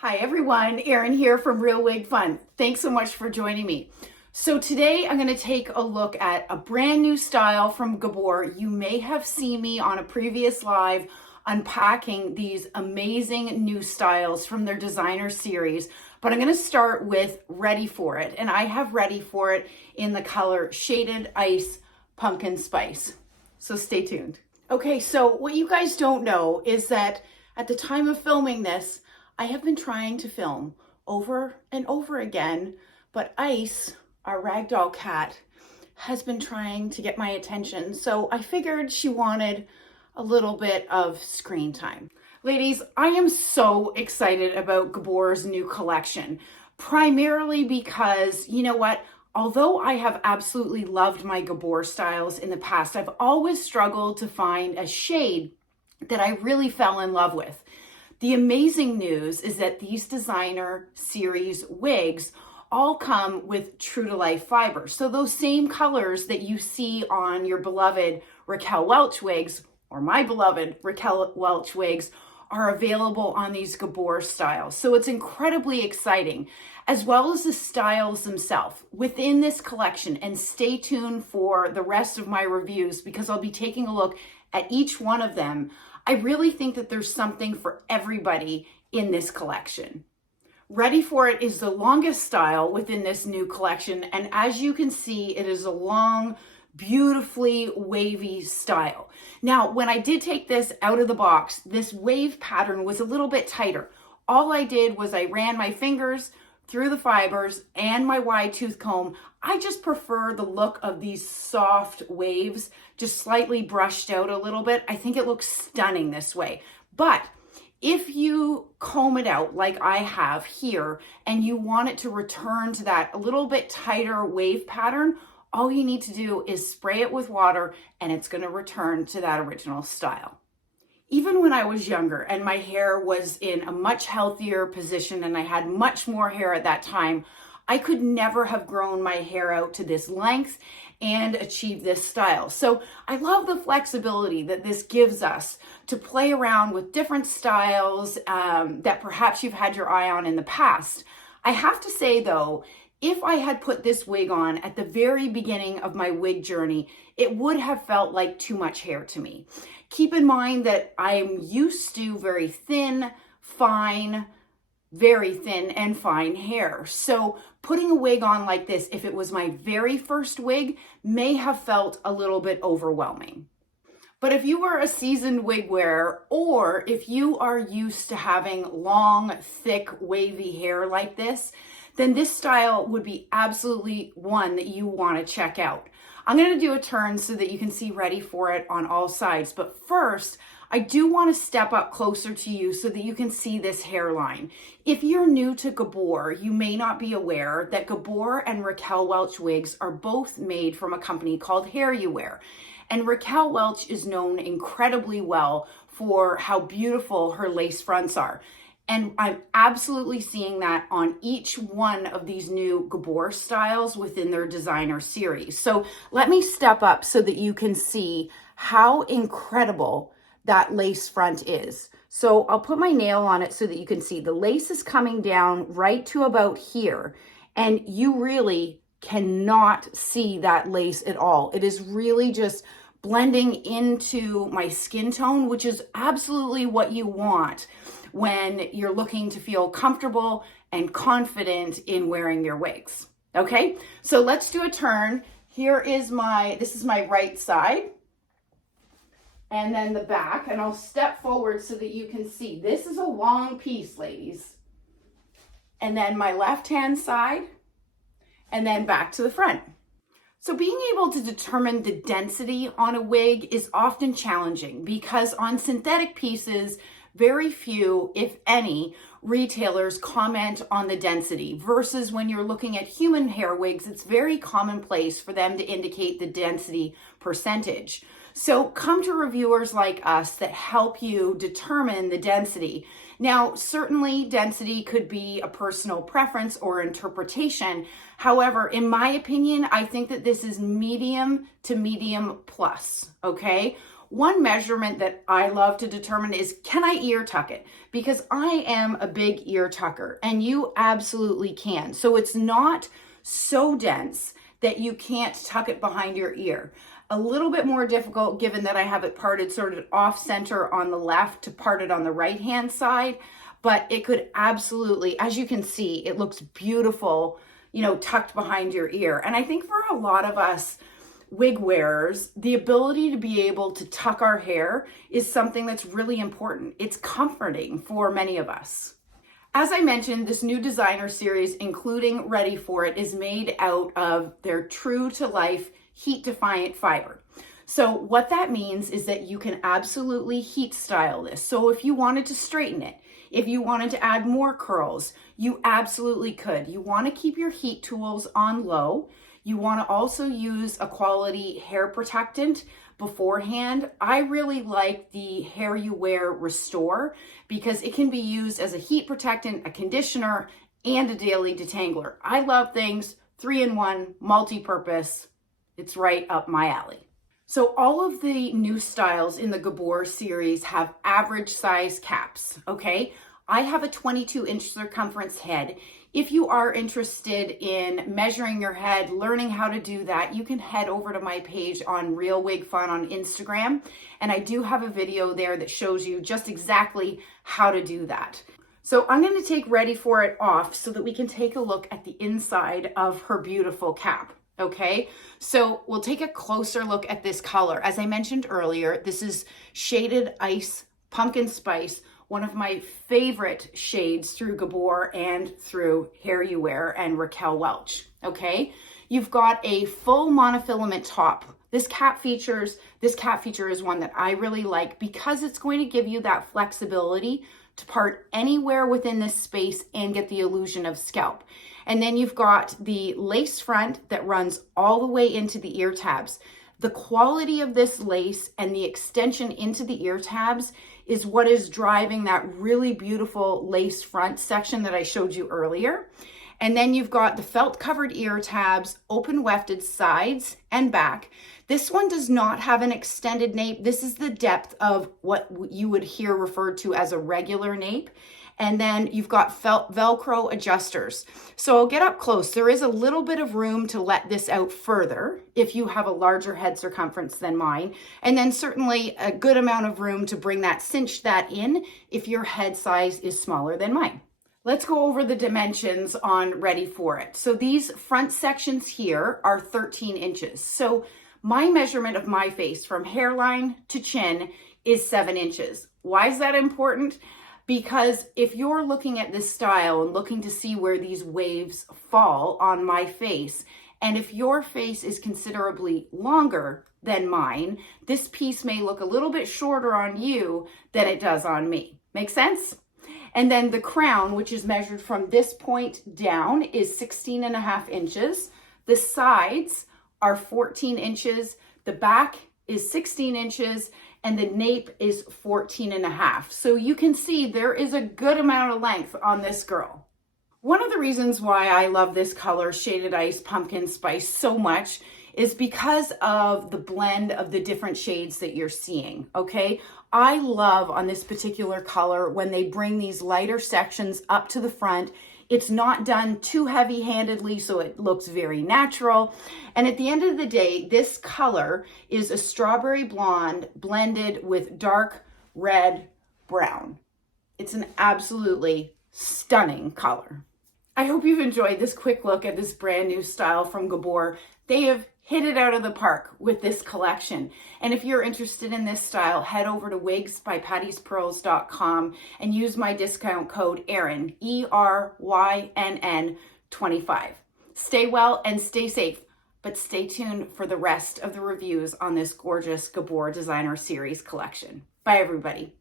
Hi everyone, Erin here from Real Wig Fun. Thanks so much for joining me. So today I'm going to take a look at a brand new style from GABOR. You may have seen me on a previous live unpacking these amazing new styles from their designer series, but I'm going to start with Ready For It, and I have Ready For It in the color Shaded Ice Pumpkin Spice. So stay tuned. Okay, so what you guys don't know is that at the time of filming this, I have been trying to film over and over again, but Ice, our ragdoll cat, has been trying to get my attention. So I figured she wanted a little bit of screen time. Ladies, I am so excited about GABOR's new collection, primarily because, you know what? Although I have absolutely loved my GABOR styles in the past, I've always struggled to find a shade that I really fell in love with. The amazing news is that these designer series wigs all come with true to life fibers. So those same colors that you see on your beloved Raquel Welch wigs, or my beloved Raquel Welch wigs, are available on these GABOR styles. So it's incredibly exciting, as well as the styles themselves within this collection. And stay tuned for the rest of my reviews because I'll be taking a look at each one of them. I really think that there's something for everybody in this collection. Ready For It is the longest style within this new collection, and as you can see, it is a long, beautifully wavy style. Now, when I did take this out of the box, this wave pattern was a little bit tighter. All I did was I ran my fingers through the fibers and my wide tooth comb. I just prefer the look of these soft waves, just slightly brushed out a little bit. I think it looks stunning this way. But if you comb it out like I have here and you want it to return to that a little bit tighter wave pattern, all you need to do is spray it with water and it's going to return to that original style. Even when I was younger and my hair was in a much healthier position and I had much more hair at that time, I could never have grown my hair out to this length and achieve this style. So I love the flexibility that this gives us to play around with different styles that perhaps you've had your eye on in the past. I have to say though, if I had put this wig on at the very beginning of my wig journey, it would have felt like too much hair to me. Keep in mind that I'm used to very thin, fine, very thin and fine hair. So putting a wig on like this, if it was my very first wig, may have felt a little bit overwhelming. But if you were a seasoned wig wearer, or if you are used to having long, thick, wavy hair like this, then this style would be absolutely one that you want to check out. I'm going to do a turn so that you can see Ready For It on all sides. But first, I do want to step up closer to you so that you can see this hairline. If you're new to GABOR, you may not be aware that GABOR and Raquel Welch wigs are both made from a company called Hair You Wear. And Raquel Welch is known incredibly well for how beautiful her lace fronts are. And I'm absolutely seeing that on each one of these new GABOR styles within their designer series. So let me step up so that you can see how incredible that lace front is. So I'll put my nail on it so that you can see the lace is coming down right to about here. And you really cannot see that lace at all. It is really just blending into my skin tone, which is absolutely what you want when you're looking to feel comfortable and confident in wearing your wigs. Okay, so let's do a turn. This is my right side, and then the back, and I'll step forward so that you can see. This is a long piece, ladies. And then my left-hand side, and then back to the front. So being able to determine the density on a wig is often challenging because on synthetic pieces, very few, if any, retailers comment on the density versus when you're looking at human hair wigs, it's very commonplace for them to indicate the density percentage. So come to reviewers like us that help you determine the density. Now, certainly density could be a personal preference or interpretation. However, in my opinion, I think that this is medium to medium plus, okay? one measurement that I love to determine is, can I ear tuck it? Because I am a big ear tucker, and you absolutely can. So it's not so dense that you can't tuck it behind your ear. A little bit more difficult given that I have it parted sort of off center on the left to part it on the right hand side, but it could absolutely, as you can see, it looks beautiful, you know, tucked behind your ear. And I think for a lot of us wig wearers, the ability to be able to tuck our hair is something that's really important. It's comforting for many of us. As I mentioned, this new designer series, including Ready For It, is made out of their true to life heat defiant fiber. So what that means is that you can absolutely heat style this. So if you wanted to straighten it, if you wanted to add more curls, you absolutely could. You want to keep your heat tools on low. You want to also use a quality hair protectant beforehand. I really like the Hair You Wear Restore because it can be used as a heat protectant, a conditioner, and a daily detangler. I love things 3-in-1, multi-purpose. It's right up my alley. So all of the new styles in the GABOR series have average size caps, okay? I have a 22-inch circumference head. If you are interested in measuring your head, learning how to do that, you can head over to my page on Real Wig Fun on Instagram. And I do have a video there that shows you just exactly how to do that. So I'm going to take Ready For It off so that we can take a look at the inside of her beautiful cap. Okay, so we'll take a closer look at this color. As I mentioned earlier, this is Shaded Ice Pumpkin Spice, one of my favorite shades through GABOR and through Hair You Wear and Raquel Welch. Okay, you've got a full monofilament top. This cap feature is one that I really like because it's going to give you that flexibility to part anywhere within this space and get the illusion of scalp. And then you've got the lace front that runs all the way into the ear tabs. The quality of this lace and the extension into the ear tabs is what is driving that really beautiful lace front section that I showed you earlier. And then you've got the felt covered ear tabs, open wefted sides and back. This one does not have an extended nape. This is the depth of what you would hear referred to as a regular nape. And then you've got felt Velcro adjusters. So I'll get up close. There is a little bit of room to let this out further if you have a larger head circumference than mine. And then certainly a good amount of room to bring that, cinch that in if your head size is smaller than mine. Let's go over the dimensions on Ready For It. So these front sections here are 13 inches. So my measurement of my face from hairline to chin is 7 inches. Why is that important? Because if you're looking at this style and looking to see where these waves fall on my face, and if your face is considerably longer than mine, this piece may look a little bit shorter on you than it does on me. Make sense? And then the crown, which is measured from this point down, is 16.5 inches. The sides are 14 inches. The back is 16 inches. And the nape is 14.5. So you can see there is a good amount of length on this girl. One of the reasons why I love this color, Shaded Ice Pumpkin Spice, so much is because of the blend of the different shades that you're seeing, okay? I love on this particular color when they bring these lighter sections up to the front. It's not done too heavy-handedly, so it looks very natural. And at the end of the day, this color is a strawberry blonde blended with dark red brown. It's an absolutely stunning color. I hope you've enjoyed this quick look at this brand new style from GABOR. They have hit it out of the park with this collection. And if you're interested in this style, head over to wigsbypattispearls.com and use my discount code ERYNN, ERYNN 25. Stay well and stay safe, but stay tuned for the rest of the reviews on this gorgeous GABOR Designer Series collection. Bye, everybody.